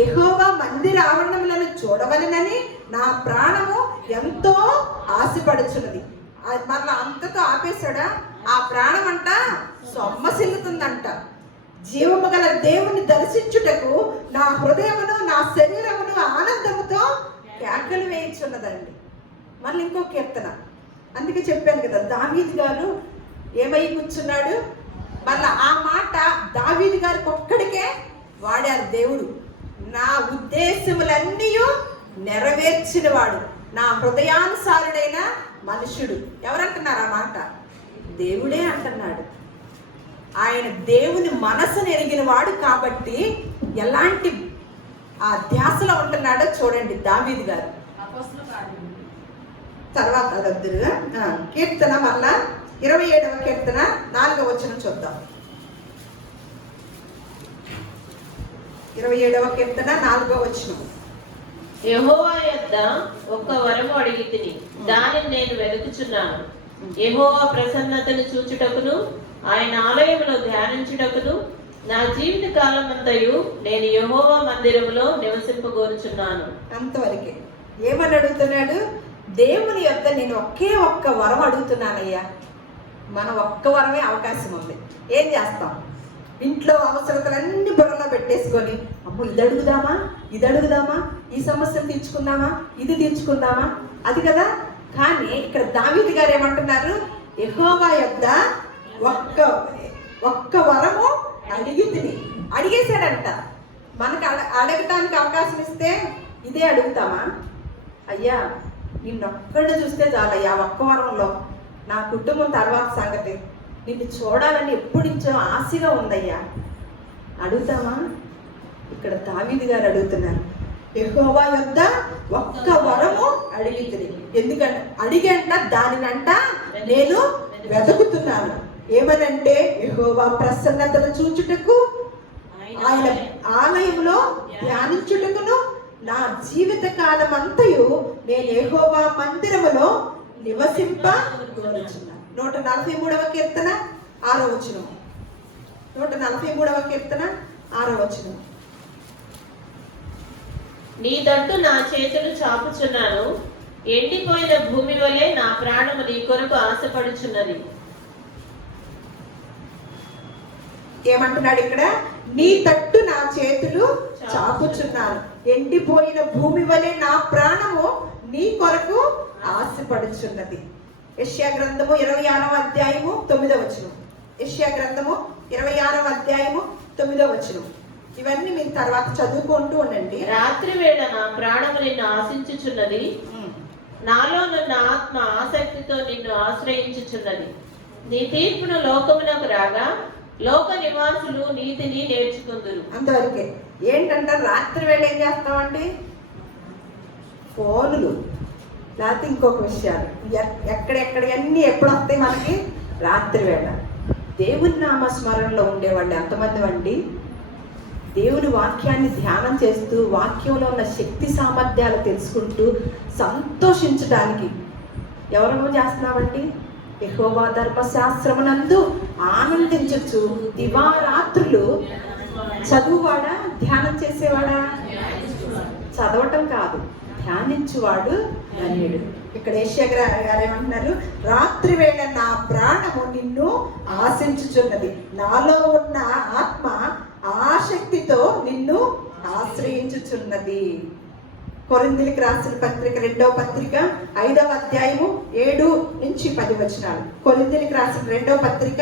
యెహోవా మందిర ఆవరణములను చూడవలనని నా ప్రాణము ఎంతో ఆశపడుచున్నది. మరలా అంతతో ఆపేశాడా? ఆ ప్రాణం అంట సొమ్మసిల్లుతుందంట. జీవము గల దేవుని దర్శించుటకు నా హృదయమును నా శరీరమును ఆనందముతో కేకలు వేయించున్నదండి. మళ్ళీ ఇంకో కీర్తన. అందుకే చెప్పాను కదా, దావీదు గారు ఏమై కూర్చున్నాడు. మళ్ళా ఆ మాట దావీదు గారికి ఒక్కడికే వాడారు దేవుడు. నా ఉద్దేశములన్నీ నెరవేర్చిన వాడు, నా హృదయానుసారుడైన మనుషుడు. ఎవరంటున్నారు ఆ మాట? దేవుడే అంటున్నాడు. ఆయన దేవుని మనసును ఎరిగిన వాడు కాబట్టి ఎలాంటి ఆ ధ్యాసలో ఉంటున్నాడో చూడండి దావీదు గారు. తర్వాత దగ్గరగా కీర్తన మళ్ళా 27వ కీర్తన 4వ వచనం చూద్దాం. 27వ కీర్తన 4వ వచనం. యెహోవా యొద్ద ఒక్క వరము అడిగితిని, దానిని నేను వెతుకుచున్నాను. యెహోవా ప్రసన్నతను చూచుటకును ఆయన ఆలయములో ధ్యానించుటకును నా జీవిత కాలమంతయు నేను యెహోవా మందిరములో నివసింపగోరుచున్నాను. అంతవరకే. ఏమని అడుగుతున్నాడు? దేవుని యొద్ద నేను ఒక్క వరం అడుగుతున్నానయ్యా. మనం ఒక్క వరమే అవకాశం ఉంది. ఏం చేస్తాం? ఇంట్లో అవసరతలన్నీ బుర్రలో పెట్టేసుకొని అమ్మో ఇది అడుగుదామా, ఈ సమస్యలు తీర్చుకుందామా, ఇది తీర్చుకుందామా, అది కదా. కానీ ఇక్కడ దావీదు గారు ఏమంటున్నారు? యెహోవా యొద్ద ఒక్క వరము అడిగేశాడంట. మనకు అడగటానికి అవకాశం ఇస్తే ఇదే అడుగుతామా? అయ్యా నిన్నొక్కడిని చూస్తే చాలయ్యా, ఒక్క వరంలో నా కుటుంబం తర్వాత సంగతి, నిన్ను చూడాలని ఎప్పుడించో ఆశగా ఉందయ్యా, అడుగుతామా? ఇక్కడ దావీదు గారు అడుగుతున్నారు, యెహోవా యొద్ద ఒక్క వరము అడిగితిని. ఎందుకంటే అడిగంట దానినంట నేను వెతుకుతున్నాను. ఏమనంటే యెహోవా ప్రసన్నతను చూచుటకు ఆయన ఆలయంలో ధ్యానించుటకును నా జీవిత కాలం అంతయు నేను యెహోవా మందిరములో నివసింపగోరుచున్నాను. 143వ కీర్తన 6వ వచనం. 143వ కీర్తన 6వ వచనం. నీ తట్టు నా చేతులు చాపుచున్నాను, ఎండిపోయిన భూమి వలె నా ప్రాణము నీ కొరకు ఆశపడుచున్నది. ఏమంటున్నాడు ఇక్కడ? నీ తట్టు నా చేతులు చాపుచున్నాను, ఎండిపోయిన భూమి వలె నా ప్రాణము నీ కొరకు ఆశపడుచున్నది. యెషయా గ్రంథము 26వ అధ్యాయము 9వ వచనం. యెషయా గ్రంథము 26వ అధ్యాయము 9వ వచనం. ఇవన్నీ మీరు తర్వాత చదువుకుంటూ ఉండండి. రాత్రి వేళ నా ప్రాణము నిన్ను ఆశించుచున్నది, నాలో నున్న ఆత్మ ఆసక్తితో నిన్ను ఆశ్రయించుచున్నది. నీ తీర్పును లోకమునకు రాగా లోక నివాసులు నీతిని నేర్చుకుందురు. అంతవరకే. ఏంటంటే రాత్రి వేళ ఏం చేస్తామండి? ఫోన్లు, లేకపోతే ఇంకొక విషయాలు ఎక్కడెక్కడన్నీ ఎప్పుడు వస్తాయి మనకి? రాత్రి వేళ. దేవుని నామస్మరణలో ఉండేవాళ్ళు ఎంతమంది అండి? దేవుని వాక్యాన్ని ధ్యానం చేస్తూ వాక్యంలో ఉన్న శక్తి సామర్థ్యాలు తెలుసుకుంటూ సంతోషించడానికి ఎవరెవరు చేస్తున్నామండి? యెహోవా ధర్మశాస్త్రమునందు ఆనందించచ్చు దివారాత్రులు. చదువువాడా? ధ్యానం చేసేవాడా? చదవటం కాదు, ధ్యానించువాడు ధన్యుడు. ఇక్కడ యెషయా గారు ఏమంటున్నారు? రాత్రి వేళ నా ప్రాణము నిన్ను ఆశించుచున్నది, నాలో ఉన్న ఆత్మ ఆసక్తితో నిన్ను ఆశ్రయించుచున్నది. కొరింథీయులకు రాసిన పత్రిక 2వ పత్రిక 5వ అధ్యాయము 7 నుంచి 10 వచనాలు. కొరింథీయులకు రాసిన 2వ పత్రిక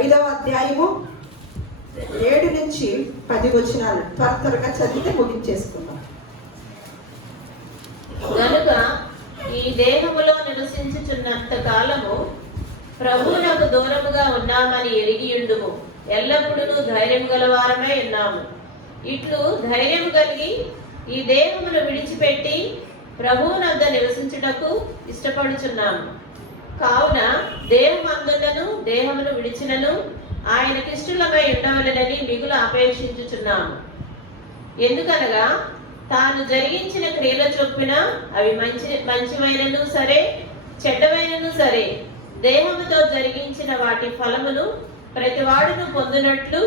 5వ అధ్యాయము 7 నుంచి 10 వచనాలు త్వరగా చదివితే ముగించేసుకుందాం. గనుక ఈ దేహములో నివసించుచున్నంత కాలము ప్రభువునకు దూరముగా ఉన్నామని ఎరిగియుండుము, ఎల్లప్పుడూ ధైర్యం గలవారమై ఉన్నాము. ఇట్లు ధైర్యం కలిగి ఈ దేహమును విడిచిపెట్టి ప్రభువునద్ద నివసించుటకు ఇష్టపడుచున్నాము. కావున దేహమందులను దేహమును విడిచినను ఆయనకిష్టులమై ఉండవలెనని మిగులు అపేక్షించుచున్నాము. ఎందుకనగా తాను జరిగించిన క్రియల చొప్పున అవి మంచివైనను సరే చెడ్డవైనను సరే దేహముతో జరిగించిన వాటి ఫలమును ప్రతివాడును పొందినట్లు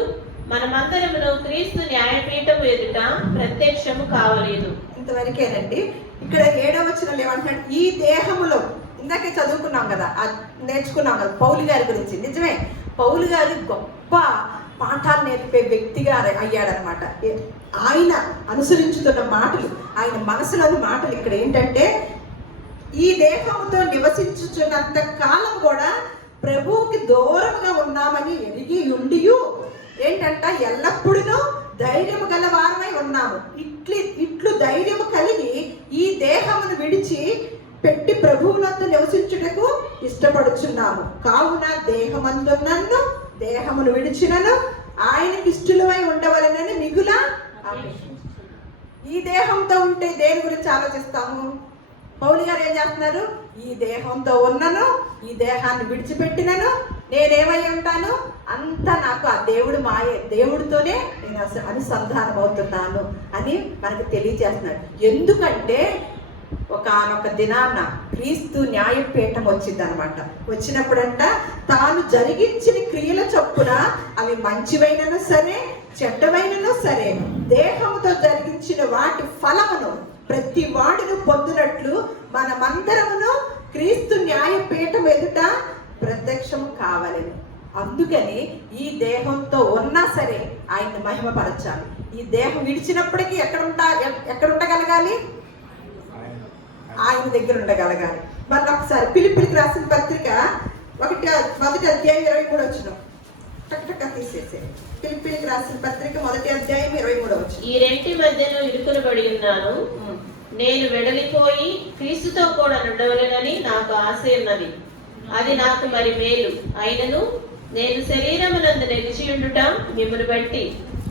మనమందరమును క్రీస్తు న్యాయపీఠము ఎదుట ప్రత్యక్షము కావలేదు. ఇంతవరకేనండి. ఇక్కడ 7వ వచనంలో ఏమంటున్నాడు? ఈ దేహములో, ఇందాకే చదువుకున్నాం కదా, నేర్చుకున్నాం కదా పౌలు గారి గురించి. నిజమే, పౌలు గారు గొప్ప పాఠాలు నేర్పే వ్యక్తిగా అయ్యాడనమాట. ఆయన అనుసరించుతున్న మాటలు, ఆయన మనసులోని మాటలు ఇక్కడ ఏంటంటే, ఈ దేహంతో నివసించుచున్నంత కాలం కూడా ప్రభువుకి దూరంగా ఉన్నామని ఎరిగి ఉండియు ఏంటంట ఎల్లప్పుడూ ధైర్యము గల వారమై ఉన్నాము. ఇట్లు ధైర్యము కలిగి ఈ దేహమును విడిచి పెట్టి ప్రభువునందు నివసించుటకు ఇష్టపడుచున్నాము. కావున దేహమందున్నను దేహమును విడిచినను ఆయనకి ఇష్టలమై ఉండవలెనని మిగులా ఈ దేహంతో ఉంటే దేని గురించి ఆలోచిస్తాము? పౌలు గారు ఏం చేస్తున్నారు? ఈ దేహంతో ఉన్నను ఈ దేహాన్ని విడిచిపెట్టినను నేనేమై ఉంటాను? అంతా నాకు ఆ దేవుడు మాయే, దేవుడితోనే నేను అనుసంధానం అవుతున్నాను అని మనకు తెలియజేస్తున్నాడు. ఎందుకంటే ఒకానొక దినాన్న క్రీస్తు న్యాయపీఠం వచ్చిందనమాట. వచ్చినప్పుడంట తాను జరిగించిన క్రియల చొప్పున అవి మంచివైనను సరే చెడ్డవైనను సరే దేహంతో జరిగించిన వాటి ఫలమును ప్రతి వాడును పొందినట్లు మనమందరమును క్రీస్తు న్యాయపీఠం ఎదుట ప్రత్యక్షము కావాలని. అందుకని ఈ దేహంతో ఉన్నా సరే ఆయన్ని మహిమపరచాలి. ఈ దేహం విడిచినప్పటికీ ఎక్కడ ఉండగలగాలి? ఆయన దగ్గర ఉండగలగాలి. మళ్ళీ ఒకసారి ఫిలిప్పీయులకు రాసిన పత్రిక 1వ అధ్యాయం 23వ వచనం టక్ తీసేసే. ఫిలిప్పీయులకు రాసిన పత్రిక 1వ అధ్యాయం 23వ వచనం. ఈ రెంటి మధ్యను ఇరుకునబడి ఉన్నాను, నేను వెడలిపోయి క్రీస్తుతో కూడా ఉండవలెనని నాకు ఆశ ఉన్నది. అది నాకు మరి మేలు అయినను నేను శరీరమునందు నిలిచియుండుట మిమ్మును బట్టి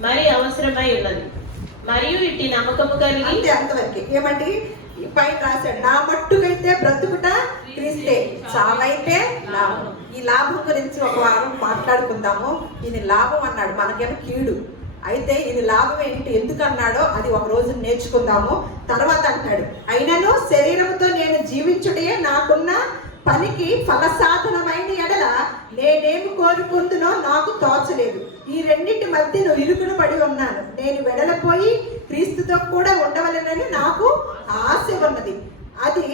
మరి అవసరమై ఉన్నది. మరియు ఇట్టి నమ్మకము కలిగి అంతవరకు ఏమండి ఈ పైన రాశాడు, నా మట్టుకైతే బ్రతుకుట క్రీస్తే, చావైతే లాభం. ఈ లాభం గురించి ఒక వారం మాట్లాడుకుందాము. ఇది లాభం అన్నాడు, మనకేమో కీడు. అయితే ఇది లాభం ఏంటి, ఎందుకు అన్నాడో అది ఒక రోజు నేర్చుకుందాము. తర్వాత అంటాడు, అయినను శరీరంతో నేను జీవించుటే నాకున్న పనికి ఫలసాధనమైన ఎడల నేనేమి కోరుకుందునో నాకు తోచలేదు. ఈ రెండింటి మధ్య నువ్వు ఇరుకును పడి ఉన్నాను. నేను వెడలపోయి క్రీస్తుతో కూడా ఉండవలెనని నాకు ఆశ ఉన్నది, అది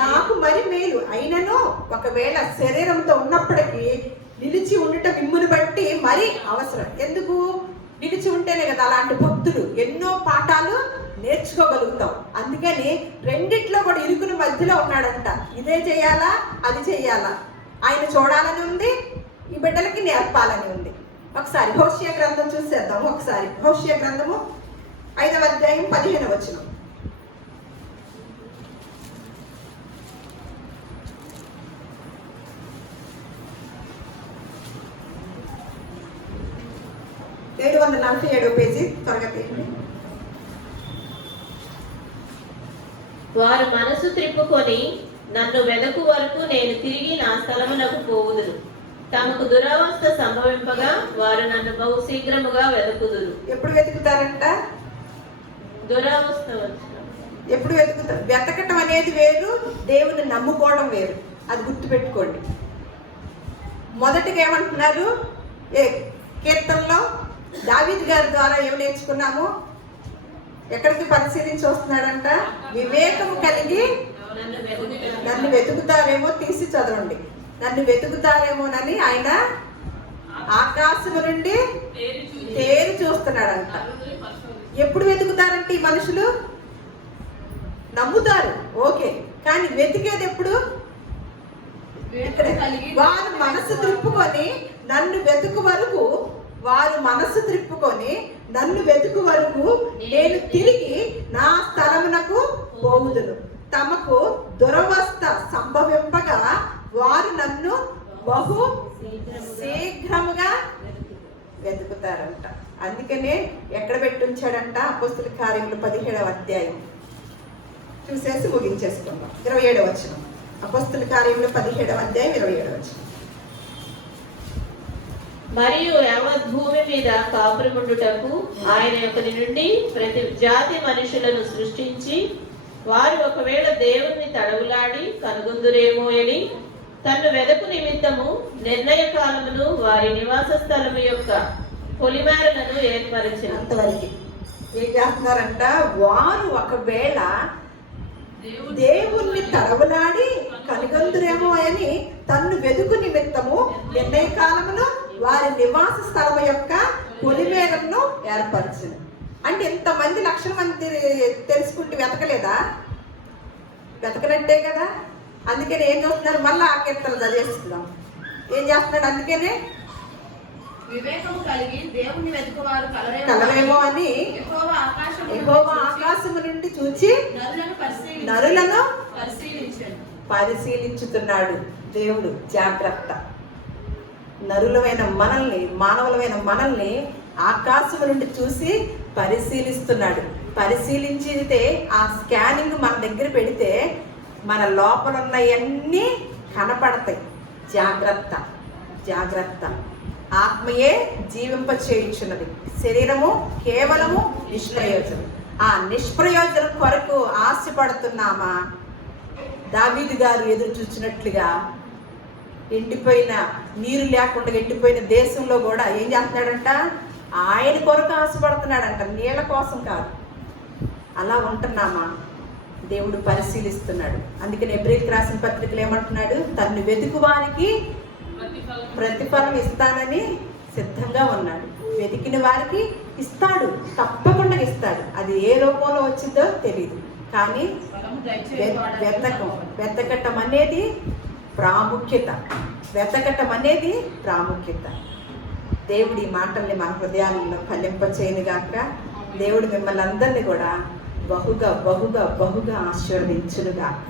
నాకు మరి మేలు. అయినను ఒకవేళ శరీరంతో ఉన్నప్పటికీ నిలిచి ఉండటం మిమ్మును బట్టి మరి అవసరం. ఎందుకు? నిలిచి ఉంటేనే కదా అలాంటి భక్తులు ఎన్నో పాఠాలు నేర్చుకోగలుగుతాం. అందుకని రెండిట్లో కూడా ఇరుకుని మధ్యలో ఉన్నాడంట. ఇదే చేయాలా, అది చేయాలా, ఆయన చూడాలని ఉంది, ఈ బిడ్డలకి నేర్పాలని ఉంది. ఒకసారి హోషేయ గ్రంథం చూసేద్దాం. ఒకసారి హోషేయ గ్రంథము 5వ అధ్యాయం 15వ వచనం. ఏడు 747 పేజీ త్వరగా తీయండి. వారు మనసు త్రిప్పుకొని నన్ను వెదకు వరకు నేను తిరిగి నా స్థలమునకు పోవుదును. తమకు దురవస్థ సంభవింపగా వారు నన్ను బహు శీఘ్రముగా వెదకుదురు. ఎప్పుడు వెతుకుతారంట? దురవస్థ వచ్చిన ఎప్పుడు వెతుకుతారు? వెతకటం అనేది వేరు, దేవుని నమ్ముకోవడం వేరు. అది గుర్తుపెట్టుకోండి. మొదటిగా ఏమంటున్నారు, కీర్తనలో దావీదు గారి ద్వారా ఏం నేర్చుకున్నాము? ఎక్కడికి పరిశీలించి వస్తున్నాడంట? వివేకము కలిగి నన్ను వెతుకుతారేమో, తీసి చదవండి. నన్ను వెతుకుతారేమోనని ఆయన ఆకాశం నుండి తేరి చూస్తున్నాడంట. ఎప్పుడు వెతుకుతారంటే ఈ మనుషులు నమ్ముతారు, ఓకే, కానీ వెతికేది ఎప్పుడు? వారు మనసు త్రిప్పుకొని నన్ను వెతుకు వరకు, వారు మనసు త్రిప్పుకొని నన్ను వెతుకు వరకు నేను తిరిగి నా స్థలమునకు పోవుదును. తమకు దురవస్థ సంభవింపగా వారు నన్ను బహు శీఘ్రముగా వెతుకుతారంట. అందుకనే ఎక్కడ పెట్టి ఉంచాడంట? అపోస్తుల కార్యములు 17వ అధ్యాయం చూసేసి ముగించేసుకుందాం. 27వ వచనం. అపోస్తుల కార్యములు 17వ అధ్యాయం 27వ వచనం. మరియు యావత్ భూమి మీద కాపురముండుటకు ఆయన ఒకరి నుండి ప్రతి జాతి మనుషులను సృష్టించి వారు ఒకవేళ దేవుణ్ణి తడవులాడి కనుగొందురేమో అని తన్ను వెదకు నిమిత్తము నిర్ణయ కాలమును వారి నివాస స్థలము యొక్క పొలిమేరలను ఏర్పరిచిన. అంతవరకు ఏం చేస్తున్నారంట? వారు ఒకవేళ దేవుణ్ణి తడవులాడి కనుగొందురేమో అని తన్ను వెదుకు నిమిత్తము నిర్ణయ కాలమును వారి నివాస స్థలం యొక్క పొలిమేరలను ఏర్పరచును. అంటే ఎంతమంది లక్షల మంది తెలుసుకుంటూ వెతకలేదా? వెతకనట్టే కదా. అందుకని ఏం చేస్తున్నారు? మళ్ళీ ఆ కీర్తనలు చదివేస్తున్నాం. ఏం చేస్తున్నాడు? అందుకనే వివేకము కలిగి దేవుణ్ణి వెతుకువారు కలరేమో అని యెహోవా ఆకాశము నుండి చూచి నరులను పరిశీలించుతున్నాడు దేవుడు. జాగ్రత్త. నరులమైన మనల్ని, మానవులమైన మనల్ని ఆకాశం నుండి చూసి పరిశీలిస్తున్నాడు. పరిశీలించితే ఆ స్కానింగ్ మన దగ్గర పెడితే మన లోపల ఉన్నవన్నీ కనపడతాయి. జాగ్రత్త, జాగ్రత్త. ఆత్మయే జీవింప చేయించున్నది, శరీరము కేవలము నిష్ప్రయోజనం. ఆ నిష్ప్రయోజనం కొరకు ఆశపడుతున్నామా? దావీదు గారు ఎదురు చూసినట్లుగా ఎండిపోయిన, నీరు లేకుండా ఎండిపోయిన దేశంలో కూడా ఏం చేస్తున్నాడంట? ఆయన కొరకు ఆశపడుతున్నాడంట, నీళ్ళ కోసం కాదు. అలా ఉంటున్నామా? దేవుడు పరిశీలిస్తున్నాడు. అందుకని ఎబ్రీయులకు రాసిన పత్రికలు ఏమంటున్నాడు? తన్ను వెతుకు వారికి ప్రతిఫలం ఇస్తానని సిద్ధంగా ఉన్నాడు. వెతికిన వారికి ఇస్తాడు, తప్పకుండా ఇస్తాడు. అది ఏ రూపంలో వచ్చిందో తెలియదు, కానీ వెతకటం అనేది ప్రాముఖ్యత. వెతకటం అనేది ప్రాముఖ్యత. దేవుడి మాటల్ని మన హృదయాలలో ఫలింపచేయునుగాక. దేవుడు మిమ్మల్ని అందరినీ కూడా బహుగా బహుగా బహుగా ఆశీర్వదించునుగాక.